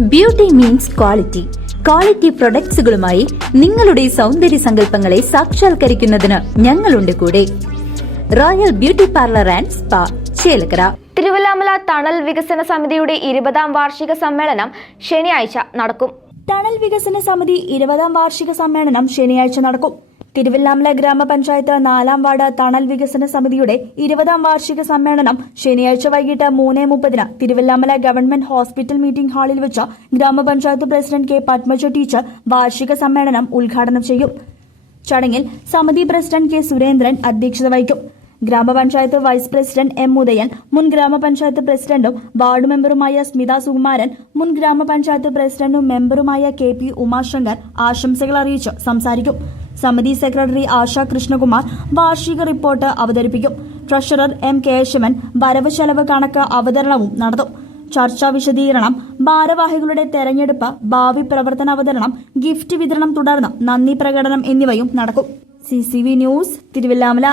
Beauty means quality quality പ്രൊഡക്ട്സുകളുമായി നിങ്ങളുടെ സൗന്ദര്യ സങ്കല്പങ്ങളെ സാക്ഷാത്കരിക്കുന്നതിന് ഞങ്ങളുണ്ട് കൂടെ. Royal beauty parlour and spa Chelakkara. Thiruvallamala തണൽ വികസന സമിതിയുടെ ഇരുപതാം വാർഷിക സമ്മേളനം ശനിയാഴ്ച നടക്കും. തണൽ വികസന സമിതി ഇരുപതാം വാർഷിക സമ്മേളനം ശനിയാഴ്ച നടക്കും. തിരുവല്ലാമല ഗ്രാമപഞ്ചായത്ത് നാലാം വാർഡ് തണൽ വികസന സമിതിയുടെ ഇരുപതാം വാർഷിക സമ്മേളനം ശനിയാഴ്ച വൈകിട്ട് മൂന്ന് മുപ്പതിന് തിരുവല്ലാമല ഗവൺമെന്റ് ഹോസ്പിറ്റൽ മീറ്റിംഗ് ഹാളിൽ വെച്ച് ഗ്രാമപഞ്ചായത്ത് പ്രസിഡന്റ് കെ പത്മജ ടീച്ചർ വാർഷിക സമ്മേളനം ഉദ്ഘാടനം ചെയ്യും. ചടങ്ങിൽ സമിതി പ്രസിഡന്റ് കെ സുരേന്ദ്രൻ അധ്യക്ഷത വഹിക്കും. ഗ്രാമപഞ്ചായത്ത് വൈസ് പ്രസിഡന്റ് എം ഉദയൻ മുൻ ഗ്രാമപഞ്ചായത്ത് പ്രസിഡന്റും വാർഡ് മെമ്പറുമായ സ്മിത സുകുമാരൻ മുൻ ഗ്രാമപഞ്ചായത്ത് പ്രസിഡന്റും മെമ്പറുമായ കെ പി ഉമാശങ്കർ ആശംസകൾ അറിയിച്ച് സംസാരിക്കും. സമിതി സെക്രട്ടറി ആശ കൃഷ്ണകുമാർ വാർഷിക റിപ്പോർട്ട് അവതരിപ്പിക്കും. ട്രഷറർ എം കേശവൻ വരവ് ചെലവ് കണക്ക് അവതരണവും നടത്തും. ചർച്ചാ വിശദീകരണം ഭാരവാഹികളുടെ തെരഞ്ഞെടുപ്പ് ഭാവി പ്രവർത്തന അവതരണം ഗിഫ്റ്റ് വിതരണം തുടർന്ന് നന്ദി പ്രകടനം എന്നിവയും നടക്കും. C news Thiruvallamala.